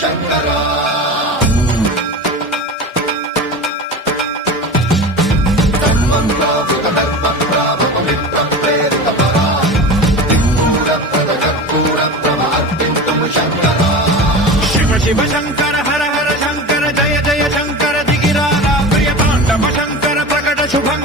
Shankara Shiva Shiva Shankara Hara Hara Shankara Jaya Jaya Shankara దిగిరాల Priya Tandava Shankara ప్రకట Shubham